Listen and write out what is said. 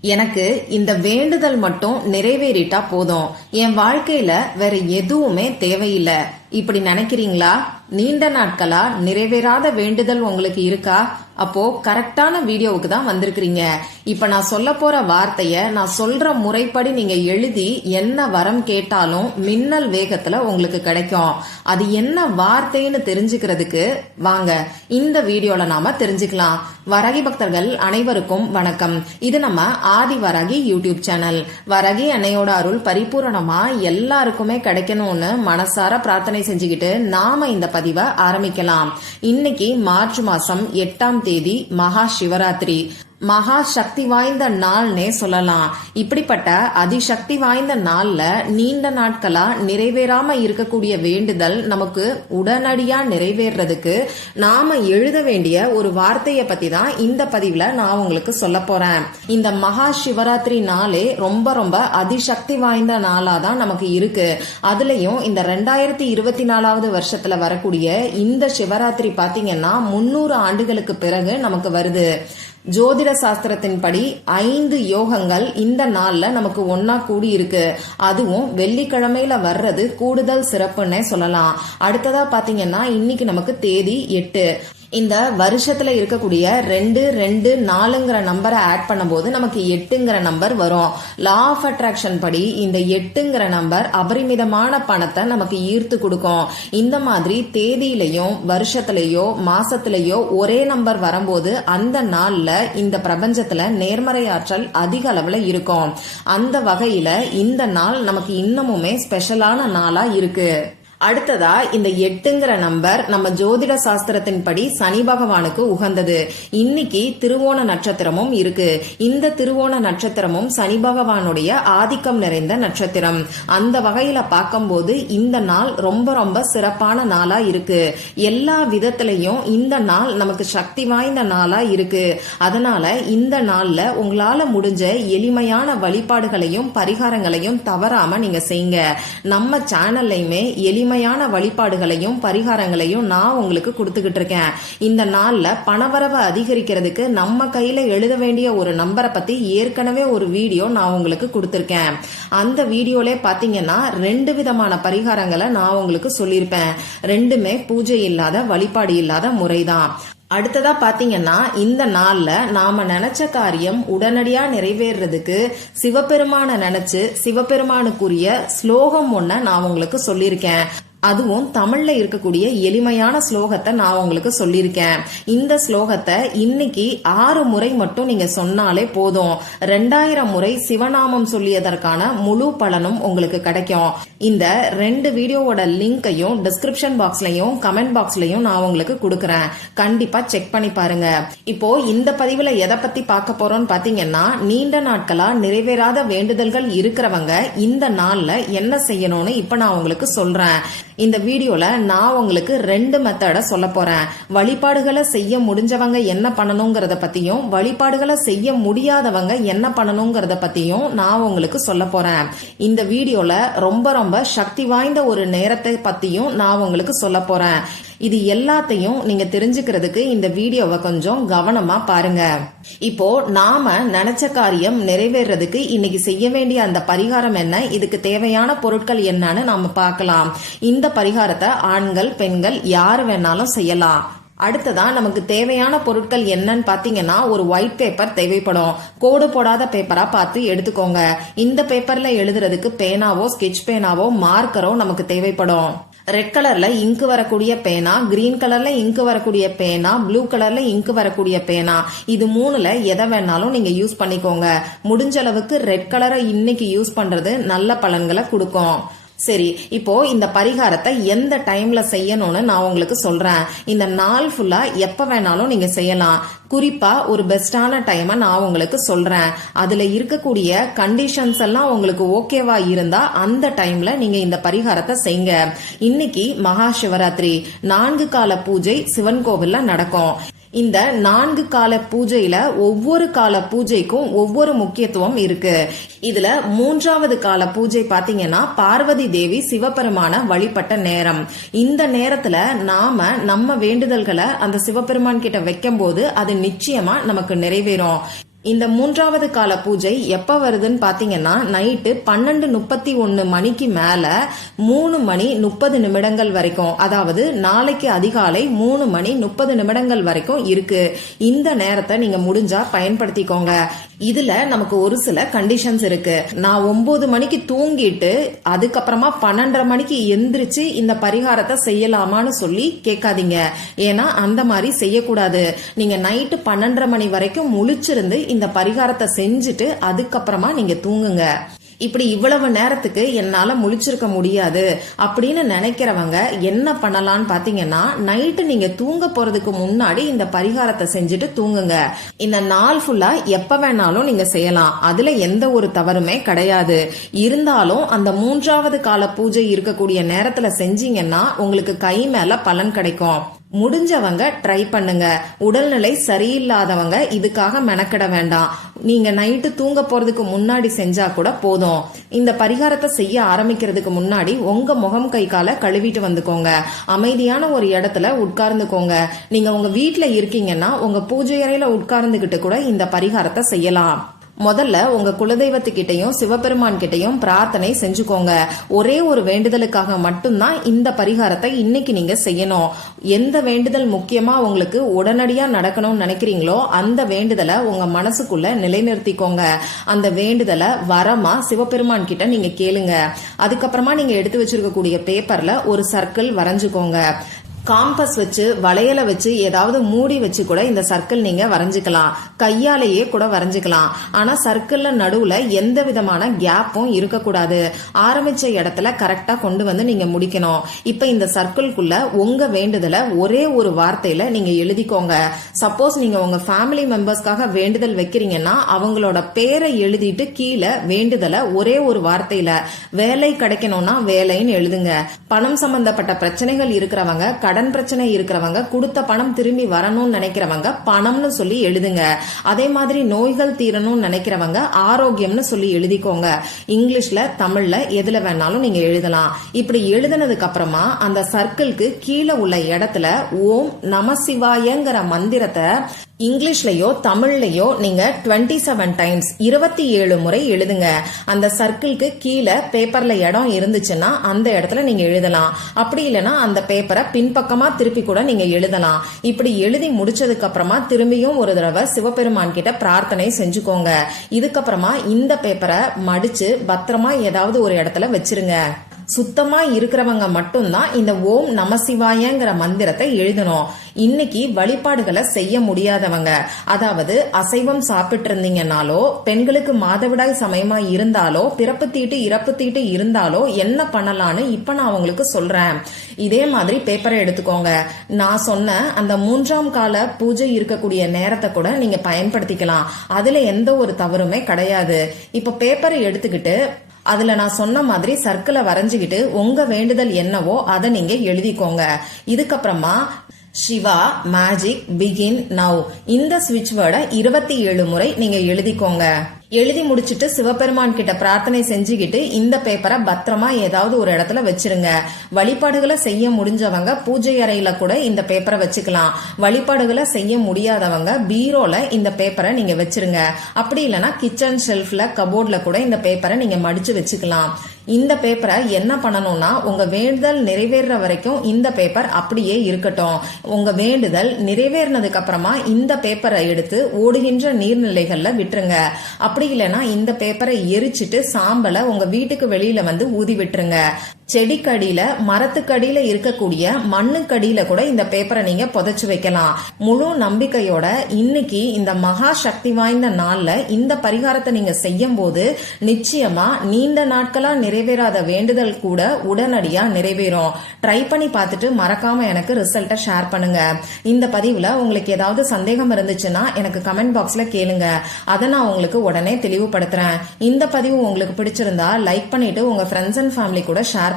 எனக்கு இந்த வேண்டுதல் மட்டும் நிறைவேறிட்டா போதும். என் வாழ்க்கையில வேற எதுவுமே தேவையில்லை. இப்படி நினைக்கிறீங்களா? நீண்ட நாட்களா? நிறைவேறாத வேண்டுதல் உங்களுக்கு இருக்கா? அப்போ கரெக்டான வீடியோவுக்கு தான் வந்திருக்கிறீங்க. இப்ப நான் சொல்ல போற வார்த்தைய நான் சொல்ற முறைப்படி நீங்க எழுதி என்ன வரம் கேட்டாலும் மின்னல் வேகத்துல உங்களுக்கு கிடைக்கும். அது என்ன வார்த்தைன்னு தெரிஞ்சுக்கிறதுக்கு வாங்க இந்த வீடியோல நாம தெரிஞ்சுக்கலாம். வரகி பக்தர்கள் அனைவருக்கும் வணக்கம். இது நம்ம ஆதி வரகி யூடியூப் சேனல். வரகி அன்னையோட அருள் பரிபூரணமா எல்லாருக்குமே கிடைக்கணும்னு மனசார பிரார்த்தனை செஞ்சுக்கிட்டு நாம இந்த பதிவை ஆரம்பிக்கலாம். இன்னைக்கு மார்ச் மாசம் எட்டாம் தேதி மகா சிவராத்திரி. மகா சக்தி வாய்ந்த நாள்னே சொல்லலாம். இப்படிப்பட்ட அதிசக்தி வாய்ந்த நாள்ல நீண்ட நாட்களா நிறைவேறாம இருக்கக்கூடிய வேண்டுதல் நமக்கு உடனடியா நிறைவேறதுக்கு நாம எழுத வேண்டிய ஒரு வார்த்தைய பத்தி தான் இந்த பதிவுல நான் உங்களுக்கு சொல்ல போறேன். இந்த மகா சிவராத்திரி நாளே ரொம்ப ரொம்ப அதிசக்தி வாய்ந்த நாளா தான் நமக்கு இருக்கு. அதுலயும் இந்த ரெண்டாயிரத்தி இருபத்தி நாலாவது வருஷத்துல வரக்கூடிய இந்த சிவராத்திரி பாத்தீங்கன்னா முன்னூறு ஆண்டுகளுக்கு பிறகு நமக்கு வருது. ஜோதிட சாஸ்திரத்தின்படி ஐந்து யோகங்கள் இந்த நாள்ல நமக்கு ஒன்னா கூடி இருக்கு. அதுவும் வெள்ளிக்கிழமையில வர்றது கூடுதல் சிறப்புன்னே சொல்லலாம். அடுத்ததா பாத்தீங்கன்னா இன்னைக்கு நமக்கு தேதி எட்டு. இந்த வருஷத்துல இருக்கக்கூடிய ரெண்டு ரெண்டு நாலுங்கிற நம்பரை ஆட் பண்ணும்போது நமக்கு எட்டுங்கிற நம்பர் வரும். லா ஆஃப் அட்ராக்ஷன் படி இந்த எட்டுங்கிற நம்பர் அபரிமிதமான பணத்தை நமக்கு ஈர்த்து கொடுக்கும். இந்த மாதிரி தேதியிலையும் வருஷத்திலேயோ மாசத்திலேயோ ஒரே நம்பர் வரும்போது அந்த நாள்ல இந்த பிரபஞ்சத்துல நேர்மறை ஆற்றல் அதிக அளவுல இருக்கும். அந்த வகையில இந்த நாள் நமக்கு இன்னமுமே ஸ்பெஷலான நாளா இருக்கு. அடுத்ததா இந்த எட்டுங்கிற நம்பர் நம்ம ஜோதிட சாஸ்திரத்தின்படி சனி பகவானுக்கு உகந்தது. இன்னைக்கு திருவோண நட்சத்திரமும் இருக்கு. இந்த திருவோண நட்சத்திரமும் சனி பகவானுடைய ஆதிக்கம் நிறைந்த நட்சத்திரம். அந்த வகையில பார்க்கும்போது இந்த நாள் ரொம்ப ரொம்ப சிறப்பான நாளா இருக்கு. எல்லா விதத்திலையும் இந்த நாள் நமக்கு சக்தி வாய்ந்த நாளா இருக்கு. அதனால இந்த நாள்ல உங்களால முடிஞ்ச எளிமையான வழிபாடுகளையும் பரிகாரங்களையும் தவறாம நீங்க செய்யுங்க நம்ம சேனல்லையுமே எளிமை இனிமையான வழிபாடுகளையும் பரிகாரங்களையும் நான் உங்களுக்கு கொடுத்துக்கிட்டு இருக்கேன். இந்த நாள்ல பணவரவை அதிகரிக்கிறதுக்கு நம்ம கையில எழுத வேண்டிய ஒரு நம்பரை பத்தி ஏற்கனவே ஒரு வீடியோ நான் உங்களுக்கு கொடுத்துருக்கேன். அந்த வீடியோலே பாத்தீங்கன்னா ரெண்டு விதமான பரிகாரங்களை நான் உங்களுக்கு சொல்லியிருப்பேன். ரெண்டுமே பூஜை இல்லாத வழிபாடு இல்லாத முறைதான். அடுத்ததா பாத்தீங்கன்னா இந்த நாள்ல நாம நினைச்ச காரியம் உடனடியா நிறைவேறதுக்கு சிவபெருமான நினைச்சு சிவபெருமானுக்குரிய ஸ்லோகம் ஒன்ன நான் உங்களுக்கு சொல்லியிருக்கேன். அதுவும் தமிழ்ல இருக்கக்கூடிய எளிமையான ஸ்லோகத்தை நான் உங்களுக்கு சொல்லியிருக்கேன். இந்த ஸ்லோகத்தை இன்னைக்கு ஆறு முறை மட்டும் நீங்க சொன்னாலே போதும். ரெண்டாயிரம் முறை சிவநாமம் சொல்லியதற்கான முழு பலனும் உங்களுக்கு கிடைக்கும். இந்த ரெண்டு வீடியோவோட லிங்கையும் டிஸ்கிரிப்ஷன் பாக்ஸ்லயும் கமெண்ட் பாக்ஸ்லயும் நான் உங்களுக்கு கொடுக்கறேன். கண்டிப்பா செக் பண்ணி பாருங்க. இப்போ இந்த பதிவுல எதை பத்தி பார்க்க போறோம்னு பாத்தீங்கன்னா நீண்ட நாட்களா நிறைவேறாத வேண்டுதல்கள் இருக்கிறவங்க இந்த நாள்ல என்ன செய்யணும்னு இப்ப நான் உங்களுக்கு சொல்றேன். இந்த வீடியோல நான் உங்களுக்கு ரெண்டு மெத்தட சொல்ல போறேன். வழிபாடுகளை செய்ய முடிஞ்சவங்க என்ன பண்ணணுங்கிறத பத்தியும் வழிபாடுகளை செய்ய முடியாதவங்க என்ன பண்ணணுங்கிறத பத்தியும் நான் உங்களுக்கு சொல்ல போறேன். இந்த வீடியோல ரொம்ப ரொம்ப சக்தி வாய்ந்த ஒரு நேரத்தை பத்தியும் நான் உங்களுக்கு சொல்ல போறேன். இது எல்லாத்தையும் நீங்க தெரிஞ்சுக்கிறதுக்கு இந்த வீடியோவை கொஞ்சம் கவனமா பாருங்க. இப்போ நாம நினைச்ச காரியம் நிறைவேறதுக்கு இன்னைக்கு செய்ய வேண்டிய அந்த பரிகாரம் என்ன இதுக்கு தேவையான பொருட்கள் என்னன்னு நாம பார்க்கலாம். இந்த பரிகாரத்தை ஆண்கள் பெண்கள் யார் வேணாலும் செய்யலாம். அடுத்ததா நமக்கு தேவையான பொருட்கள் என்னன்னு பாத்தீங்கன்னா ஒரு ஒயிட் பேப்பர் தேவைப்படும். கோடு போடாத பேப்பரா பார்த்து எடுத்துக்கோங்க. இந்த பேப்பர்ல எழுதுறதுக்கு பேனாவோ ஸ்கெட்ச் பேனாவோ மார்க்கரோ நமக்கு தேவைப்படும். ரெட் கலர்ல இங்கு வரக்கூடிய பேனா கிரீன் கலர்ல இங்கு வரக்கூடிய பேனா ப்ளூ கலர்ல இங்கு வரக்கூடிய பேனா. இது மூணுல எதை வேணாலும் நீங்க யூஸ் பண்ணிக்கோங்க. முடிஞ்ச அளவுக்கு ரெட் கலரை இன்னைக்கு யூஸ் பண்றது நல்ல பலன்களை கொடுக்கும். சரி இப்போ இந்த பரிகாரத்தை எந்த டைம்ல செய்யணும்னு நான் உங்களுக்கு சொல்றேன். இந்த நாள் ஃபுல்லா எப்ப வேணாலும் நீங்க செய்யலாம். குறிப்பா ஒரு பெஸ்டான டைமை நான் உங்களுக்கு சொல்றேன். அதுல இருக்கக்கூடிய கண்டிஷன்ஸ் எல்லாம் உங்களுக்கு ஓகேவா இருந்தா அந்த டைம்ல நீங்க இந்த பரிகாரத்தை செய்யுங்க. இன்னைக்கு மகா சிவராத்திரி. நான்கு கால பூஜை சிவன் கோவில்ல நடக்கும். இந்த நான்கு கால பூஜையில ஒவ்வொரு கால பூஜைக்கும் ஒவ்வொரு முக்கியத்துவம் இருக்கு. இதுல மூன்றாவது கால பூஜை பாத்தீங்கன்னா பார்வதி தேவி சிவபெருமான வழிபட்ட நேரம். இந்த நேரத்துல நாம நம்ம வேண்டுதல்களை அந்த சிவபெருமான் கிட்ட வைக்கும் போது அது நிச்சயமா நமக்கு நிறைவேறும். இந்த மூன்றாவது கால பூஜை எப்ப வருதுன்னு பாத்தீங்கன்னா நைட்டு பன்னெண்டு முப்பத்தி ஒன்னு மணிக்கு மேல மூணு மணி முப்பது நிமிடங்கள் வரைக்கும். அதாவது நாளைக்கு அதிகாலை மூணு மணி முப்பது நிமிடங்கள் வரைக்கும் இருக்கு. இந்த நேரத்தை நீங்க முடிஞ்சா பயன்படுத்திக்கோங்க. இதுல நமக்கு ஒரு சில கண்டிஷன்ஸ் இருக்கு. நான் ஒன்பது மணிக்கு தூங்கிட்டு அதுக்கப்புறமா பன்னெண்டரை மணிக்கு எந்திரிச்சு இந்த பரிகாரத்தை செய்யலாமான்னு சொல்லி கேட்காதீங்க. ஏன்னா அந்த மாதிரி செய்யக்கூடாது. நீங்க நைட்டு பன்னெண்டரை மணி வரைக்கும் முழிச்சிருந்து இந்த பரிகாரத்தை செஞ்சுட்டு அதுக்கப்புறமா நீங்க தூங்குங்க. இப்படி இவ்வளவு நேரத்துக்கு என்னால முழிச்சிருக்க முடியாது அப்படின்னு நினைக்கிறவங்க என்ன பண்ணலாம்னு பாத்தீங்கன்னா நைட்டு நீங்க தூங்க போறதுக்கு முன்னாடி இந்த பரிகாரத்தை செஞ்சுட்டு தூங்குங்க. இந்த நாள் ஃபுல்லா எப்ப வேணாலும் நீங்க செய்யலாம். அதுல எந்த ஒரு தவறுமே கிடையாது. இருந்தாலும் அந்த மூன்றாவது கால பூஜை இருக்கக்கூடிய நேரத்துல செஞ்சீங்கன்னா உங்களுக்கு கை மேல பலன் கிடைக்கும். முடிஞ்சவங்க ட்ரை பண்ணுங்க. உடல்நிலை சரியில்லாதவங்க இதுக்காக மெனக்கிட வேண்டாம். நீங்க நைட்டு தூங்க போறதுக்கு முன்னாடி செஞ்சா கூட போதும். இந்த பரிகாரத்தை செய்ய ஆரம்பிக்கிறதுக்கு முன்னாடி உங்க முகம் கை காலை கழுவிட்டு வந்துக்கோங்க. அமைதியான ஒரு இடத்துல உட்கார்ந்துக்கோங்க. நீங்க உங்க வீட்டுல இருக்கீங்கன்னா உங்க பூஜை அறையில உட்கார்ந்துகிட்டு கூட இந்த பரிகாரத்தை செய்யலாம். முதல்ல உங்க குலதெய்வத்துக்கிட்டையும் சிவபெருமான் கிட்டையும் பிரார்த்தனை செஞ்சுக்கோங்க. ஒரே ஒரு வேண்டுதலுக்காக மட்டும்தான் இந்த பரிகாரத்தை இன்னைக்கு நீங்க செய்யணும். எந்த வேண்டுதல் முக்கியமா உங்களுக்கு உடனடியா நடக்கணும்னு நினைக்கிறீங்களோ அந்த வேண்டுதலை உங்க மனசுக்குள்ள நிலைநிறுத்திக்கோங்க. அந்த வேண்டுதலை வரமா சிவபெருமான் கிட்ட நீங்க கேளுங்க. அதுக்கப்புறமா நீங்க எடுத்து வச்சிருக்கக்கூடிய பேப்பர்ல ஒரு சர்க்கிள் வரைஞ்சுக்கோங்க. காம்பஸ் வச்சு வளையல வச்சு ஏதாவது மூடி வச்சு கூட இந்த சர்க்கிள் நீங்க வரைஞ்சிக்கலாம். கையாலேயே கூட வரைஞ்சிக்கலாம். ஆனா சர்க்கிள்ல நடுவுல எந்த விதமான கேப்பும் இருக்கக்கூடாது. ஆரம்பிச்ச இடத்துல கரெக்டா கொண்டு வந்து நீங்க முடிக்கணும். இப்ப இந்த சர்க்கிள்குள்ள உங்க வேண்டுதலை ஒரே ஒரு வார்த்தையில நீங்க எழுதிக்கோங்க. சப்போஸ் நீங்க உங்க ஃபேமிலி மெம்பர்ஸ்க்காக வேண்டுதல் வைக்கிறீங்கன்னா அவங்களோட பேரை எழுதிட்டு கீழே வேண்டுதலை ஒரே ஒரு வார்த்தையில வேலை கிடைக்கணும்னா வேலைன்னு எழுதுங்க. பணம் சம்பந்தப்பட்ட பிரச்சனைகள் இருக்கிறவங்க கடை கடன் பிரச்சனை இருக்கிறவங்க கொடுத்த பணம் திரும்பி வரணும்னு நினைக்கிறவங்க பணம்னு சொல்லி எழுதுங்க. அதே மாதிரி நோய்கள் தீரணும்னு நினைக்கிறவங்க ஆரோக்கியம்னு சொல்லி எழுதிக்கோங்க. இங்கிலீஷ்ல தமிழ்ல எதுல வேணாலும் நீங்க எழுதலாம். இப்படி எழுதுனதுக்கு அப்புறமா அந்த சர்க்கிள்க்கு கீழே உள்ள இடத்துல ஓம் நமசிவாயங்கிற மந்திரத்தை இங்கிலீஷ்லயோ தமிழ்லயோ நீங்க டுவெண்ட்டி செவன் டைம்ஸ் இருபத்தி ஏழு முறை எழுதுங்க. அந்த சர்க்கிள்க்கு கீழே பேப்பர்ல இடம் இருந்துச்சுன்னா அந்த இடத்துல நீங்க எழுதலாம். அப்படி இல்லைன்னா அந்த பேப்பரை பின்பக்கமா திருப்பி கூட நீங்க எழுதலாம். இப்படி எழுதி முடிச்சதுக்கு அப்புறமா திரும்பியும் ஒரு தடவை சிவபெருமான் கிட்ட பிரார்த்தனை செஞ்சுக்கோங்க. இதுக்கப்புறமா இந்த பேப்பரை மடிச்சு பத்திரமா ஏதாவது ஒரு இடத்துல வச்சிருங்க. சுத்தமா இருக்கிறவங்க மட்டும்தான் இந்த ஓம் நமசிவாயங்கிற மந்திரத்தை எழுதணும். இன்னைக்கு வழிபாடுகளை செய்ய முடியாதவங்க. அதாவது அசைவம் சாப்பிட்டு இருந்தீங்கனாலோ பெண்களுக்கு மாதவிடாய் சமயமா இருந்தாலோ பிறப்பு தீட்டு இறப்பு தீட்டு இருந்தாலோ என்ன பண்ணலான்னு இப்ப நான் அவங்களுக்கு சொல்றேன். இதே மாதிரி பேப்பரை எடுத்துக்கோங்க. நான் சொன்ன அந்த மூன்றாம் கால பூஜை இருக்கக்கூடிய நேரத்தை கூட நீங்க பயன்படுத்திக்கலாம். அதுல எந்த ஒரு தவறுமே கிடையாது. இப்ப பேப்பரை எடுத்துக்கிட்டு அதுல நான் சொன்ன மாதிரி சர்க்கிளை வரைஞ்சுக்கிட்டு உங்க வேண்டுதல் என்னவோ அதை நீங்க எழுதிக்கோங்க. இதுக்கப்புறமா சிவா மேஜிக் பிகின் நவ் இந்த ஸ்விட்ச் வேர்டை இருபத்தி ஏழு முறை நீங்க எழுதிக்கோங்க. எழுதி முடிச்சிட்டு சிவபெருமான் கிட்ட பிரார்த்தனை செஞ்சுக்கிட்டு இந்த பேப்பரை பத்திரமா ஏதாவது ஒரு இடத்துல வச்சிருங்க. வழிபாடுகளை செய்ய முடிஞ்சவங்க பூஜை அறையில கூட இந்த பேப்பரை வச்சுக்கலாம். வழிபாடுகளை செய்ய முடியாதவங்க பீரோல இந்த பேப்பரை நீங்க வச்சிருங்க. அப்படி இல்லைன்னா கிச்சன் ஷெல்ஃப்ல கபோர்ட்ல கூட இந்த பேப்பரை நீங்க மடிச்சு வச்சுக்கலாம். இந்த பேப்பரை என்ன பண்ணணும்னா உங்க வேண்டுதல் நிறைவேற வரைக்கும் இந்த பேப்பர் அப்படியே இருக்கட்டும். உங்க வேண்டுதல் நிறைவேறினதுக்கு அப்புறமா இந்த பேப்பரை எடுத்து ஓடுகின்ற நீர்நிலைகள்ல விட்டுருங்க. அப்படி இல்லைன்னா இந்த பேப்பரை எரிச்சிட்டு சாம்பலை உங்க வீட்டுக்கு வெளியில வந்து ஊதி விட்டுருங்க. செடிக்கடியில மரத்துக்கடியில இருக்கக்கூடிய மண்ணுக்கடியில கூட இந்த பேப்பரை நீங்க புதைச்சு வைக்கலாம். முழு நம்பிக்கையோட இன்னைக்கு இந்த மகா சக்தி வாய்ந்த நாள்ல இந்த பரிகாரத்தை நீங்க செய்யும் போது நிச்சயமா நீண்ட நாட்களா நிறைவேறாத வேண்டுதல் கூட உடனடியா நிறைவேறும். ட்ரை பண்ணி பார்த்துட்டு மறக்காம எனக்கு ரிசல்ட்டை ஷேர் பண்ணுங்க. இந்த பதிவுல உங்களுக்கு ஏதாவது சந்தேகம் இருந்துச்சுன்னா எனக்கு கமெண்ட் பாக்ஸ்ல கேளுங்க. அதை நான் உங்களுக்கு உடனே தெளிவுபடுத்துறேன். இந்த பதிவு உங்களுக்கு பிடிச்சிருந்தா லைக் பண்ணிட்டு உங்க ஃப்ரெண்ட்ஸ் அண்ட் ஃபேமிலி கூட ஷேர்